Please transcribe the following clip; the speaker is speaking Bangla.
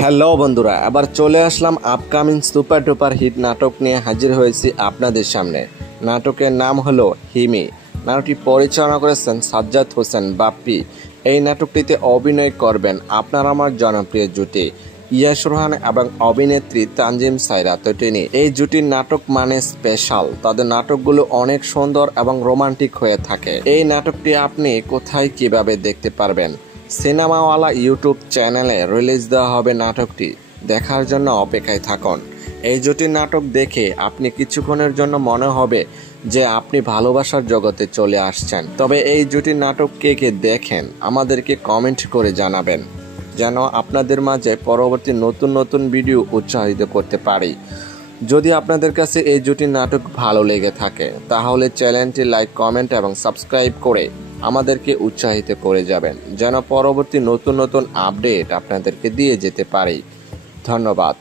হ্যালো বন্ধুরা, আবার চলে আসলাম আপকামিং সুপার ডুপার হিট নাটক নিয়ে হাজির হয়েছি আপনাদের সামনে। নাটকের নাম হলো হিমি। নাটকটি পরিচালনা করেছেন সাজ্জাদ হোসেন বাপ্পি। এই নাটকটিতে অভিনয় করবেন আপনার আমার জনপ্রিয় জুটি ইয়াশ রোহান এবং অভিনেত্রী তানজিম সাইরা তটিনী। এই জুটির নাটক মানে স্পেশাল, তাদের নাটকগুলো অনেক সুন্দর এবং রোমান্টিক হয়ে থাকে। এই নাটকটি আপনি কোথায় কিভাবে দেখতে পারবেন? সিনেমাওয়ালা ইউটিউব চ্যানেলে রিলিজ দেওয়া হবে নাটকটি। দেখার জন্য অপেক্ষায় থাকুন। এই জুটির নাটক দেখে আপনি কিছুক্ষণের জন্য মনে হবে যে আপনি ভালোবাসার জগতে চলে আসছেন। তবে এই জুটির নাটক কে কে দেখেন আমাদেরকে কমেন্ট করে জানাবেন, যেন আপনাদের মাঝে পরবর্তী নতুন নতুন ভিডিও উৎসাহিত করতে পারি। যদি আপনাদের কাছে এই জুটির নাটক ভালো লেগে থাকে তাহলে চ্যানেলটি লাইক, কমেন্ট এবং সাবস্ক্রাইব করে আমাদেরকে উৎসাহিত করে যাবেন, যেন পরবর্তী নতুন নতুন আপডেট আপনাদেরকে দিয়ে যেতে পারি। ধন্যবাদ।